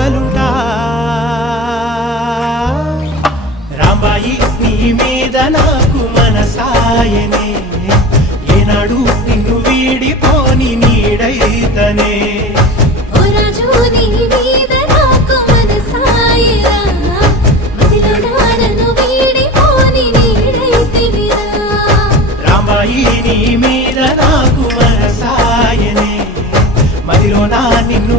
కావలుట రాంబాయి నీ మీద నాకు మనసాయనే. ఏనాడు నిన్ను వీడిపోని నీడైతనే. రాంబాయి నీ మీద నాకు మనసాయనే. మదిలో నా నిన్ను